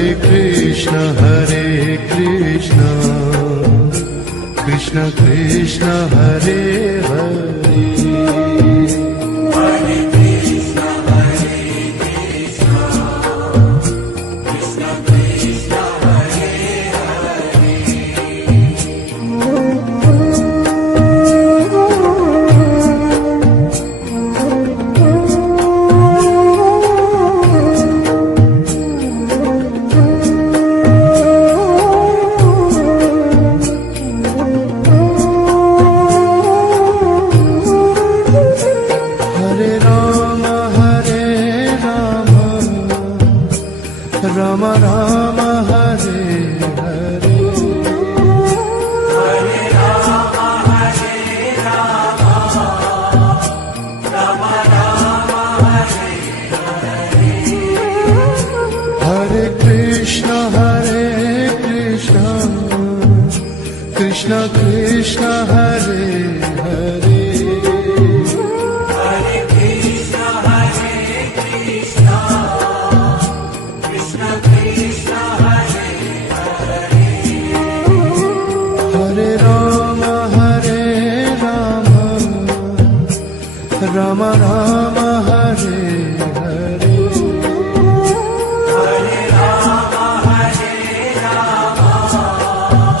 Krishna Krishna Krishna Hare Hare Rama Rama Hare Hare Hare Rama Hare Rama Rama Rama Hare Hare Hare Krishna Krishna Krishna Hare Hare Rama Rama Hare Hare Hare Rama Hare Rama Rama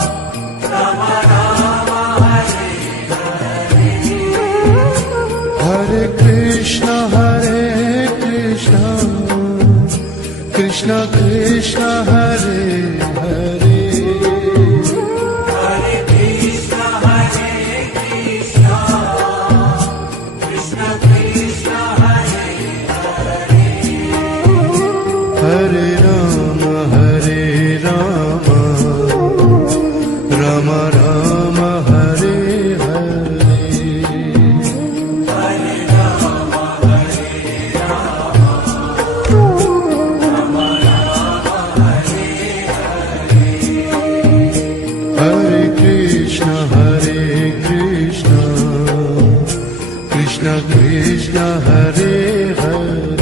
Rama Hare Hare Hare Krishna Krishna Krishna Hare Hare Hare Rama Rama Rama Hare Hare Hare Rama Hare Rama Rama Rama Hare Hare Hare Krishna Krishna Krishna Hare Hare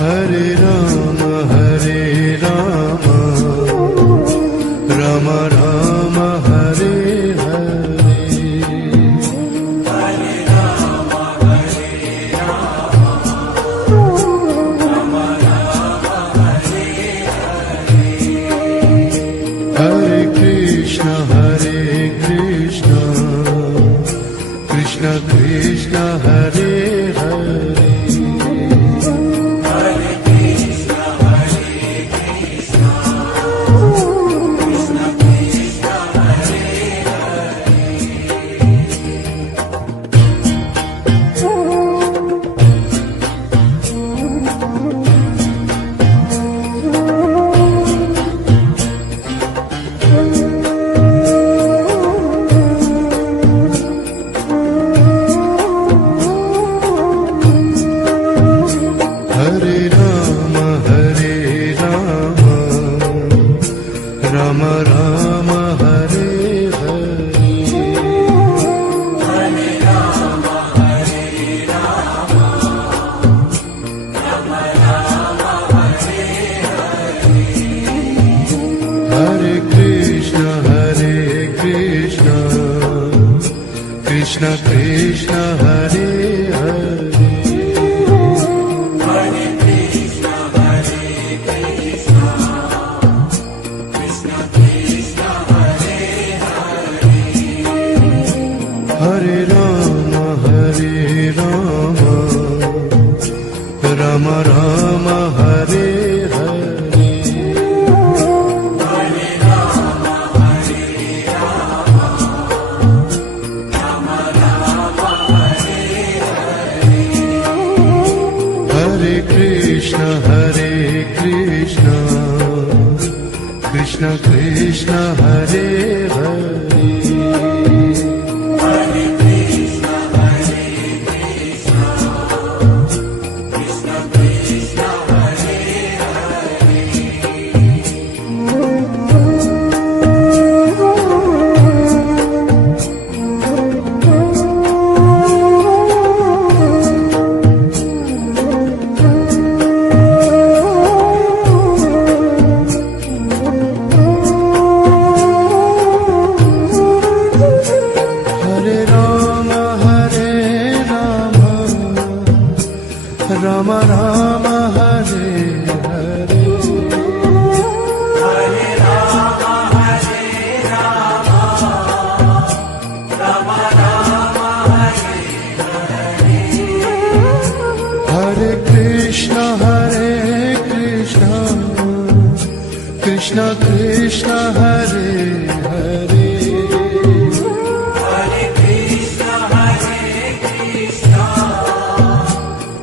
Hare Rama Rama Rama Hare Hare Hare Rama Hare Rama Rama Rama Hare Hare Hare Krishna Krishna Krishna Hare Hare Rama Rama Hare Hare Hare Rama Hare Rama Rama Rama Hare Hare Hare Krishna Krishna Krishna Hare Hare Hare Krishna Hare Krishna Krishna Krishna Hare Hare Hare Rama Rama Rama Hare Hare Hare Rama Hare Rama Rama Rama Hare Hare Hare Krishna Krishna Krishna Hare Hare Hare Krishna Hare Krishna Krishna Krishna Hare Hare Ram Ram Hare Hare Hare Ram Ram Ram Hare Hare Krishna Krishna Krishna Hare Hare Hare Krishna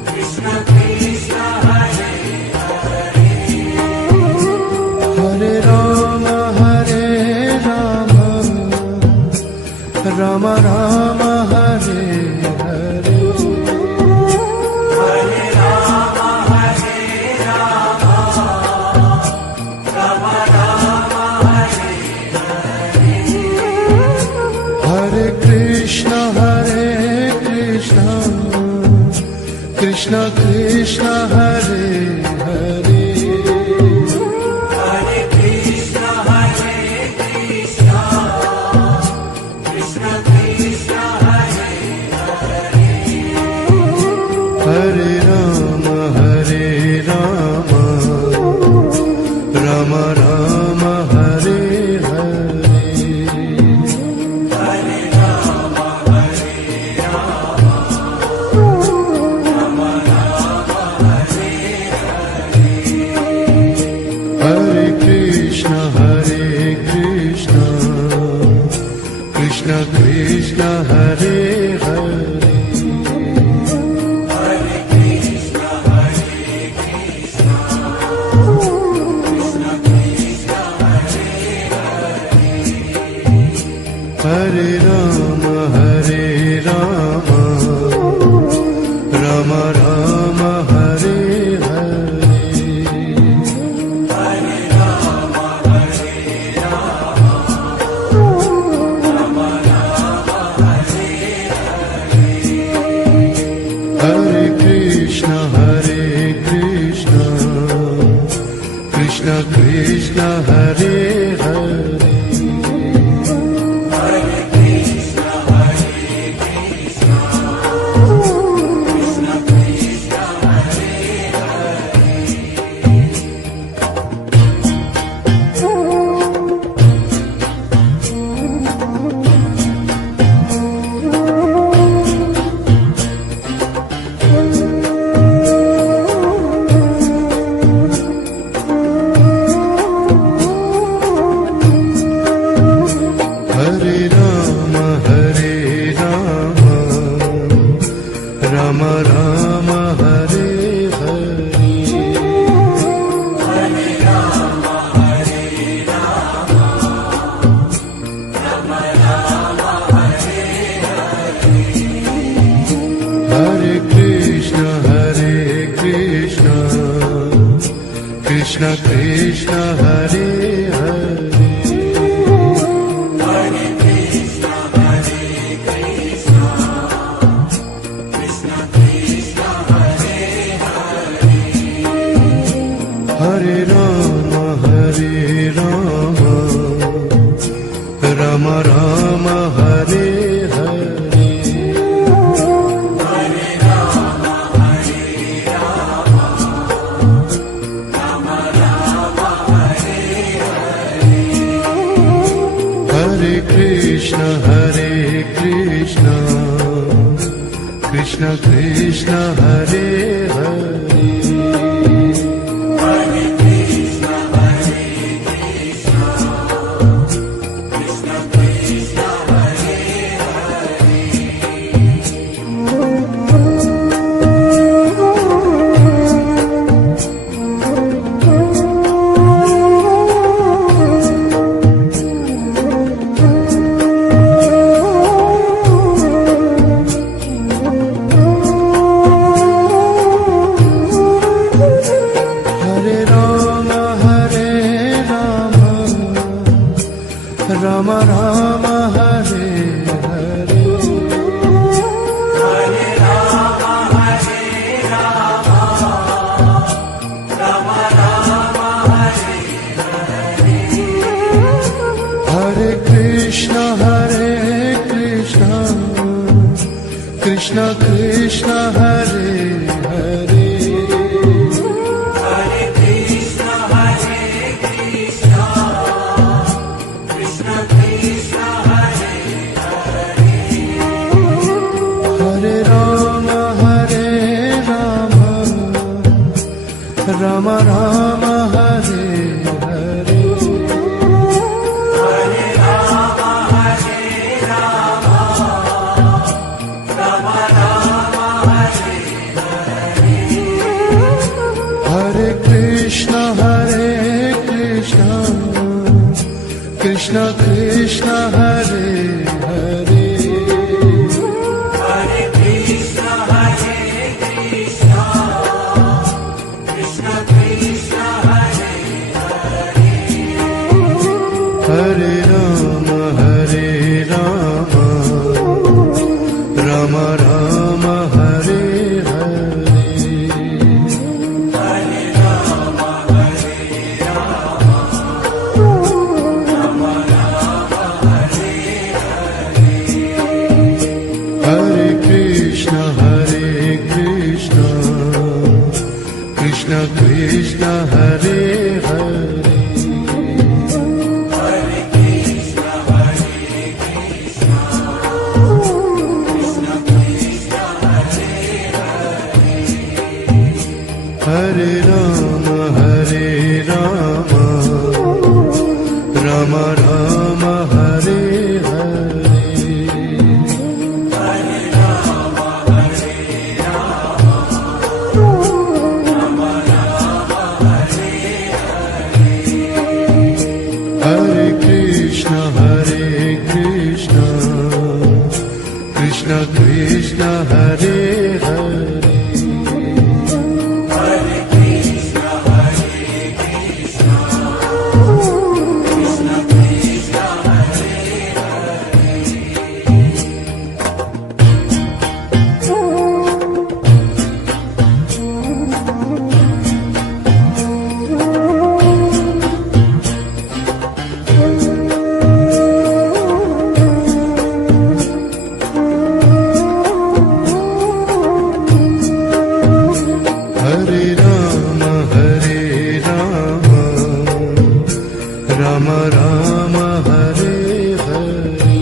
Krishna Krishna Hare Hare Ram Ram Ram Hare Hare Hare Ram Ram Ram Hare Hare Krishna Krishna Krishna Hare Hare Hare Krishna Krishna Krishna Hare Hare Ram Ram Ram Hare Hare Hare Ram Ram Ram Hare Hare Krishna Krishna Krishna Hare Hare Hare Krishna Krishna Krishna Hare Hare Ram Ram Ram Hare Hare Hare Ram Ram Ram Hare Hare Krishna Krishna Krishna Hare Hare Hare Krishna Krishna Krishna Hare Hare Ram Ram Ram Hare Hare Hare Ram Ram Ram Hare Hare Krishna Krishna Krishna Hare Hare Hare Krishna Krishna Krishna Hare Hare Ram Ram Ram Hare Hare Hare Ram Ram Ram Hare Hare Krishna Krishna Krishna Hare Hare Hare Krishna Krishna Krishna Hare Krishna Hare Hare Hare Ram Ram Ram Hare Hare Hare Krishna Krishna Krishna Hare Hare Ram Ram Hare Hare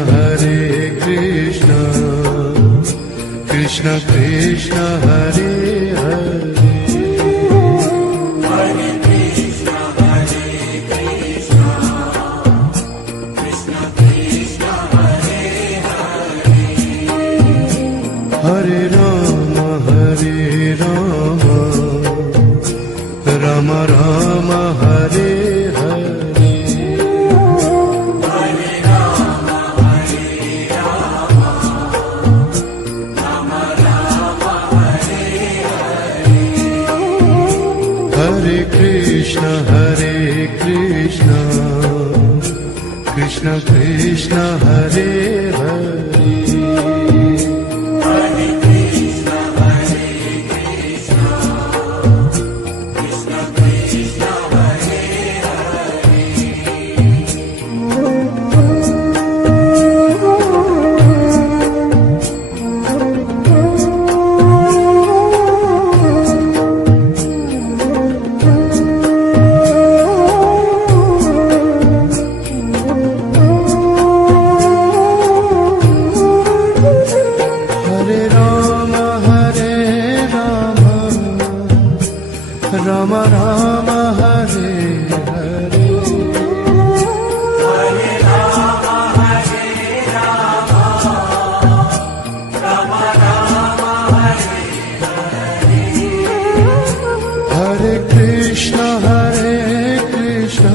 Hare Krishna Krishna Krishna Hare Hare Hare Ram Ram Ram Hare Hare Hare Krishna Krishna Krishna Hare Hare Ram Ram Hare Hare Hare Krishna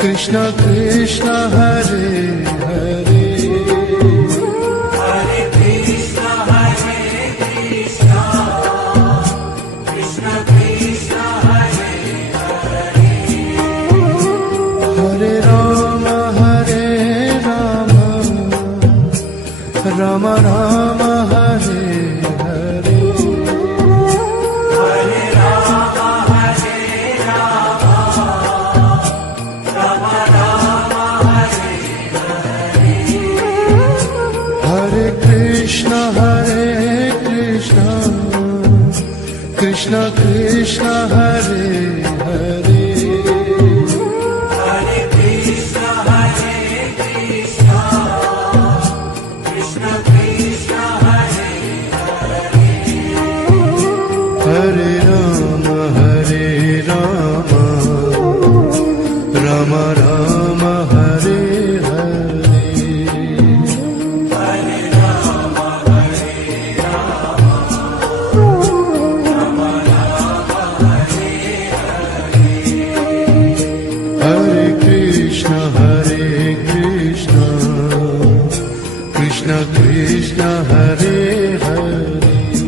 Krishna Krishna Hare Hare Ram Ram Hare Hare Hare Krishna Krishna Krishna Hare Hare Hare Ram Ram Ram Hare Hare Hare Krishna Krishna Krishna Hare Hare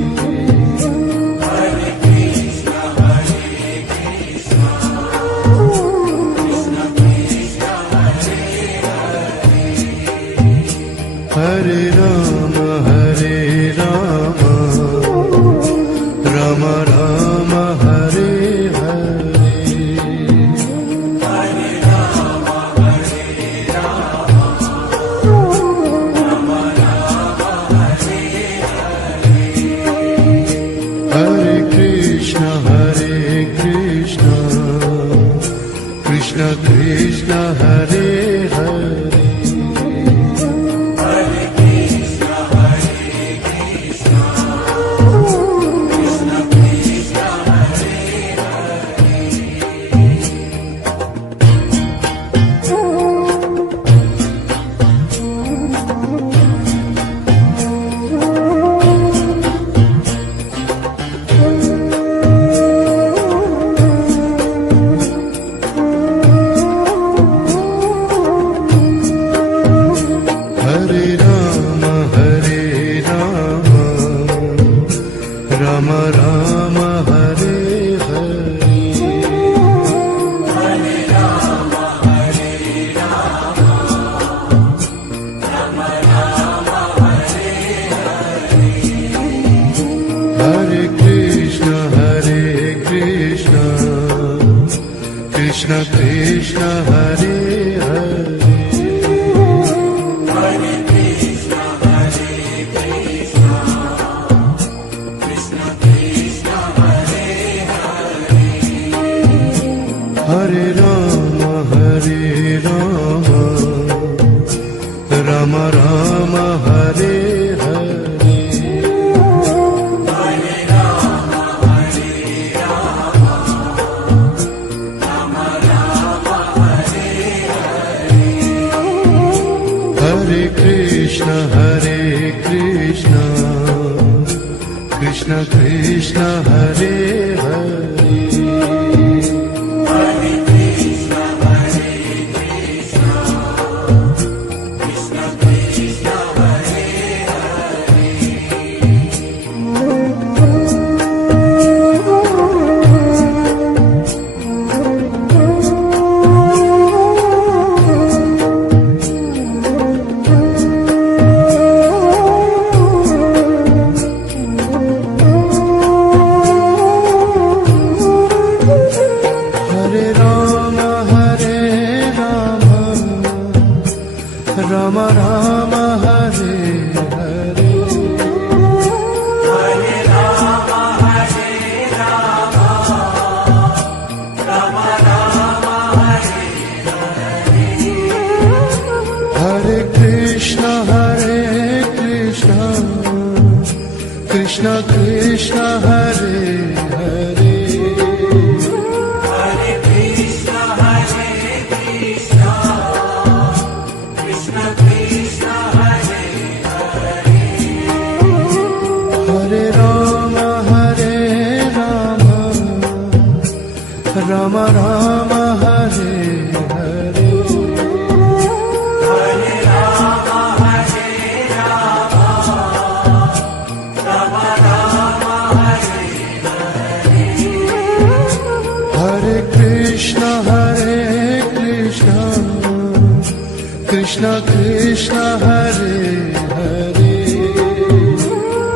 Hare Ram Ram Ram Hare Hare Krishna Krishna Hare Hare Hare Krishna, Hare Krishna, Krishna Krishna, Hare Hare Rama Hare Rama Rama Rama Hare Hare Hare Rama, Hare Rama, Rama Rama, Hare Hare Krishna Krishna Krishna Hare Hare Hare Krishna, Hare Krishna, Krishna Krishna, Hare Hare Rama Rama Rama Hare Hare Hare Rama, Hare Rama, Rama Rama, Hare Hare Krishna Krishna Krishna Hare Hare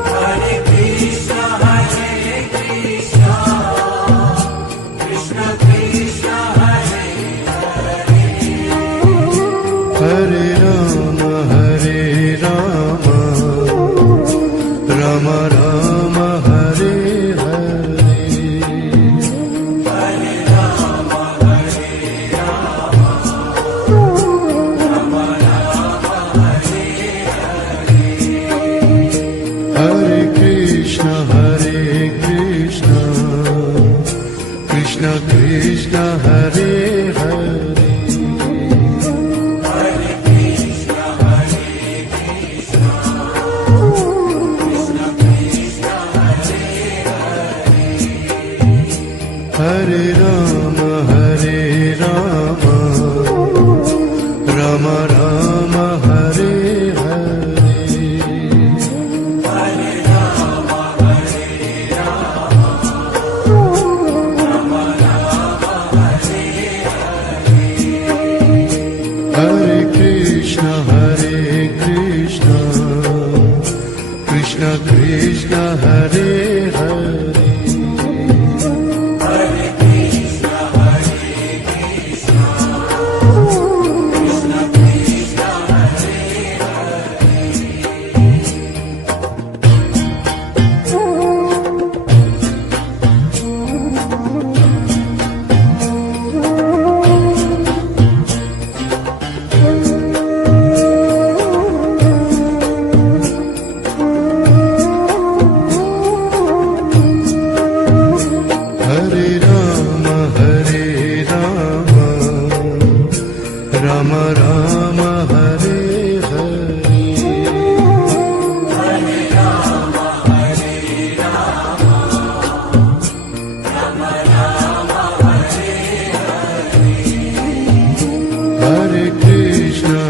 Hare Krishna, Hare Krishna, Krishna Krishna, Hare Hare Rama Rama Rama Hare Hare Hare Rama, Hare Rama, Rama Rama, Hare Hare Krishna Krishna Krishna Hare Hare Hare Krishna, Hare Krishna, Krishna Krishna, Hare Hare Rama Rama Rama Hare Hare Hare Rama, Hare Rama, Rama Rama, Hare Hare Krishna Krishna Krishna Hare Hare Hare Krishna, Hare Krishna, Krishna Krishna, Hare Hare Rama Rama Rama Hare Hare Hare Rama, Hare Rama, Rama Rama, Hare Hare Krishna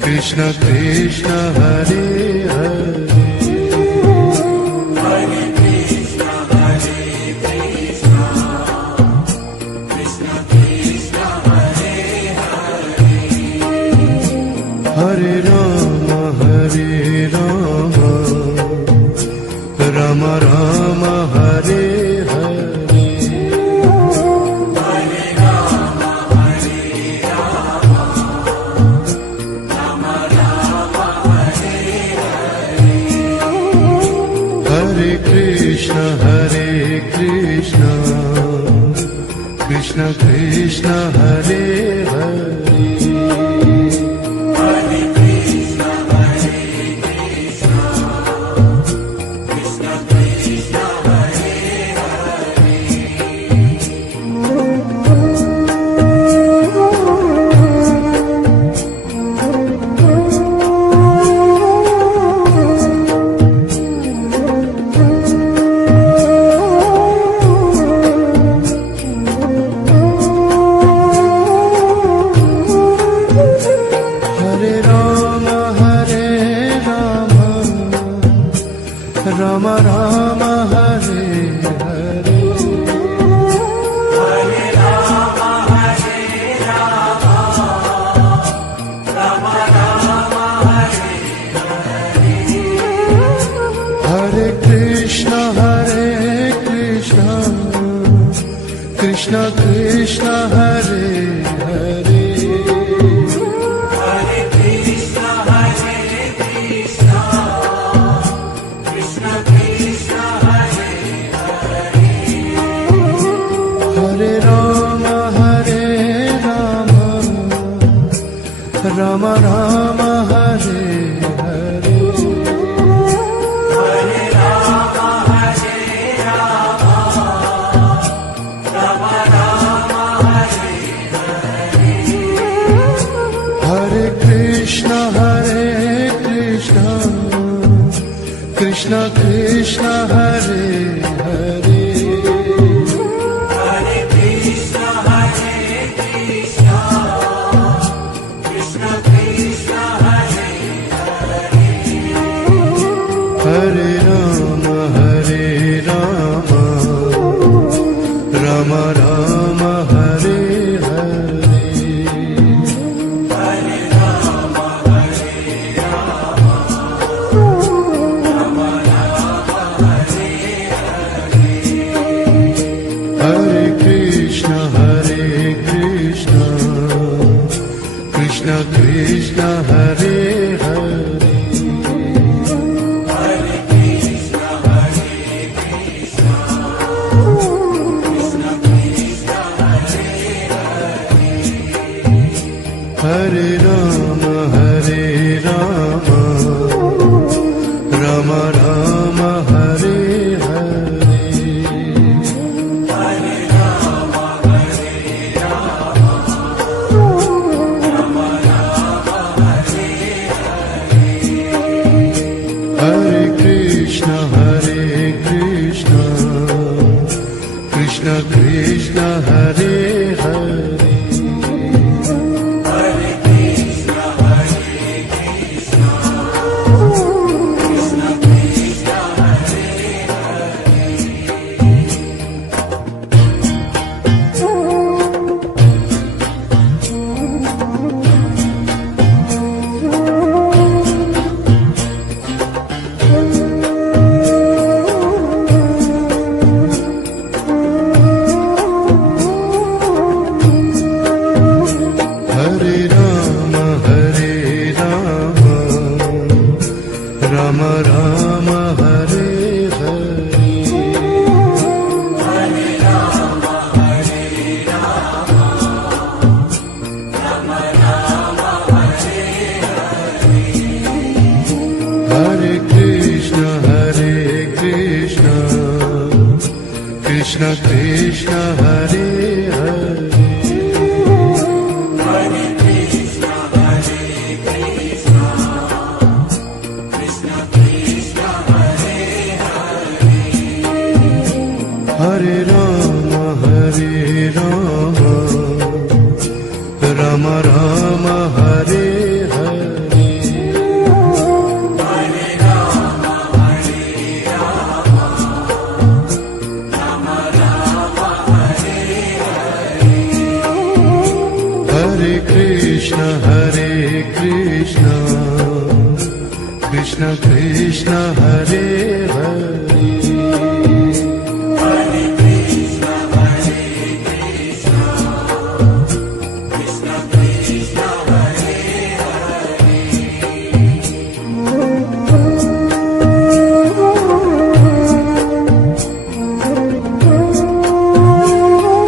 Krishna Krishna Hare Hare Hare Krishna, Hare Krishna, Krishna Krishna, Hare Hare Rama Rama Rama Hare Hare Hare Rama, Hare Rama, Rama Rama, Hare Hare Krishna Krishna Krishna Hare Hare Hare Krishna, Hare Krishna, Krishna Krishna, Hare Rama Rama Hare Hare Hare Rama Hare Rama Rama Rama Hare Hare Krishna Krishna Krishna Hare Hare Hare Krishna Hare Krishna Krishna Krishna Hare Hare Rama Rama Rama Hare Hare Hare Rama Hare Rama Rama Rama Hare Hare Krishna Krishna Krishna Hare Hare Hare Krishna Hare Krishna Krishna Krishna Hare Hare Rama Rama Rama Hare Hare Hare Rama Hare Rama Rama Rama Hare Hare Krishna Krishna Krishna Hare Hare Hare Krishna Hare Krishna Krishna Krishna Hare Hare Rama Rama Rama Hare Hare Hare Rama Hare Rama Rama Rama Hare Hare Krishna Krishna Krishna Hare Hare Hare Krishna Hare Krishna Krishna Krishna Hare Hare Rama Rama Rama Hare Hare Hare Rama Hare Rama Rama Rama Hare Hare Krishna Krishna Krishna Hare Hare Hare Krishna Hare Krishna Krishna Krishna Hare Hare Rama Rama Rama Hare Hare Hare Rama Hare Rama Rama Rama Hare Hare Krishna Krishna Krishna Hare Hare Hare Krishna Hare Krishna Krishna Krishna Hare Hare Rama Rama Rama Hare Hare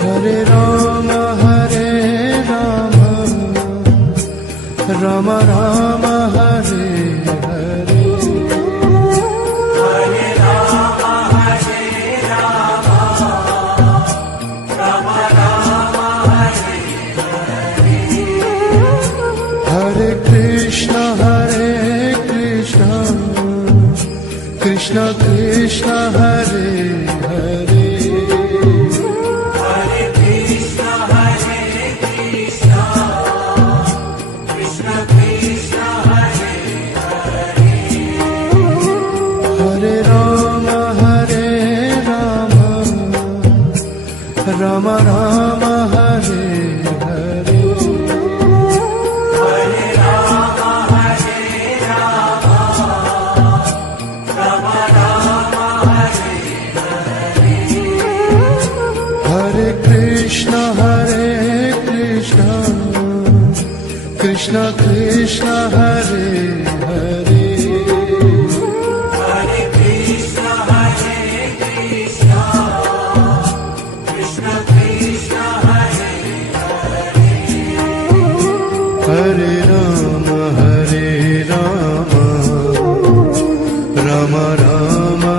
Hare Rama Hare Rama Rama Rama Hare Hare Krishna Krishna Krishna Hare Hare Ram Ram Hare Hare Hare Ram Ram Ram Hare Hare Krishna Krishna Krishna Hare Hare Hare Krishna Krishna Krishna Hare Hare Ram Ram Ram